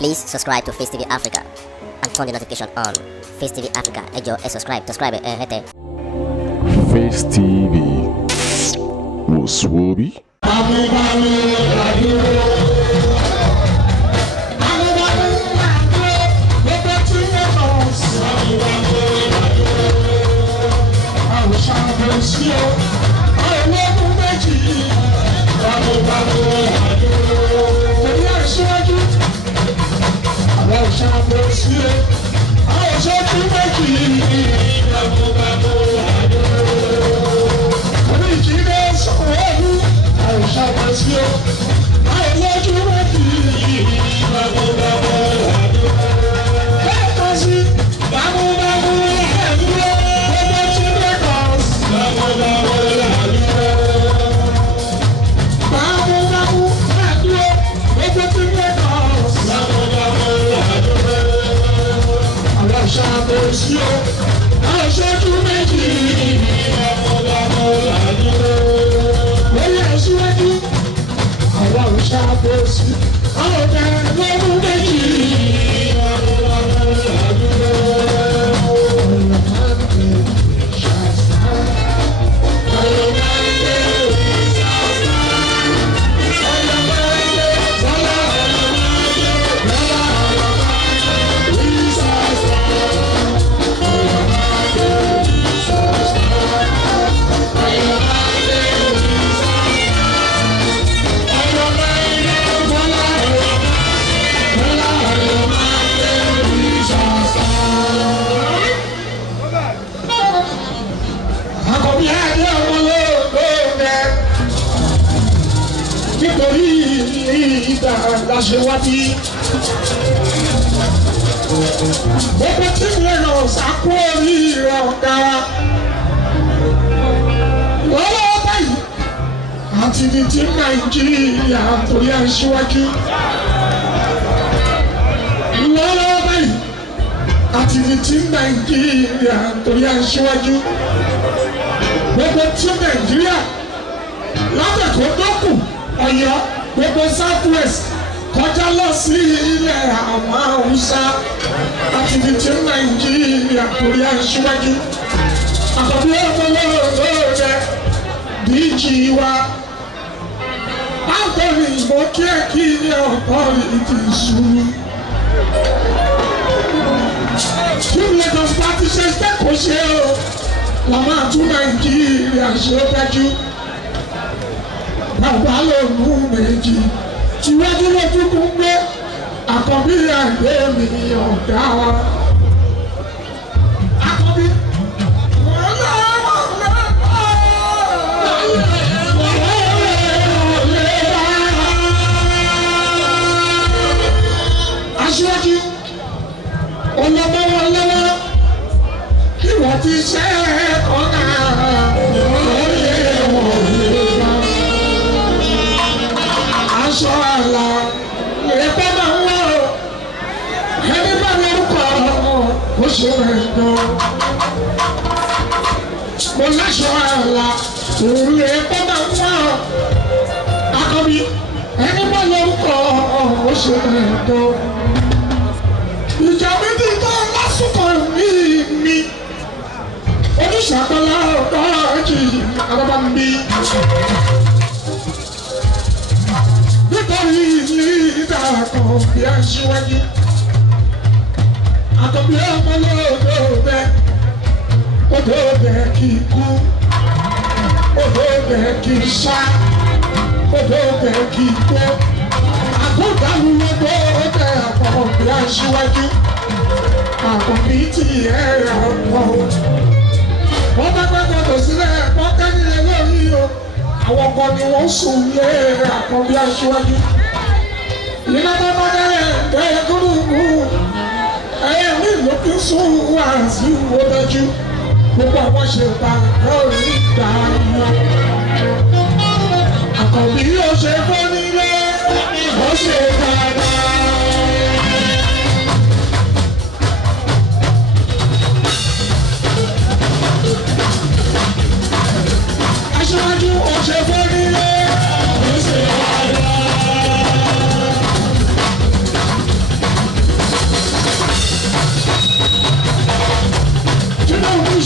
Please subscribe to Face TV Africa and turn the notification on. Face TV Africa, ẹ jọ̀ọ́ ẹ subscribe hete. Face TV was Swoby.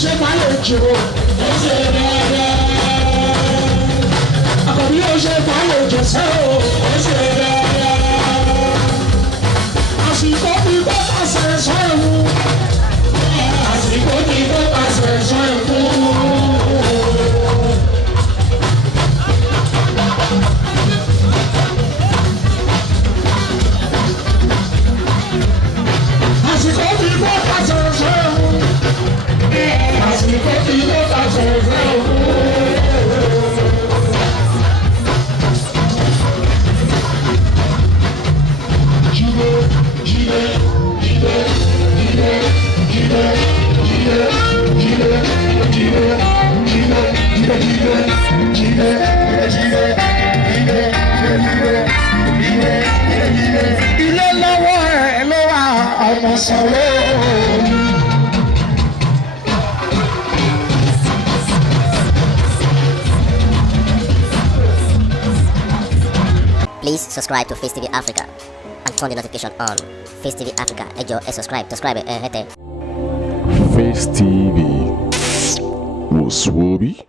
ṣe fàlejò ó ṣe dáadáa. Àkọ́bí ó ṣe fàlejò sẹ́ o ó ṣe dáadáa. Àsìkò tí kò pàṣẹ sọ ẹ̀mú. Àsìkò tí kò pàṣẹ sọ ẹ̀mú. Àsìkò tí kò pàṣẹ sọ ẹ̀mú. Àsìkò tí kò pàṣẹ sọ ẹ̀mú. Ilé lọ́wọ́ ẹ̀ ló wà ọmọ sọ̀rọ̀. Please subscribe to Face TV Africa and turn the notification on. Face TV Africa, ẹ jọ̀ọ́ ẹ subscribe hete. Face TV was Swoby.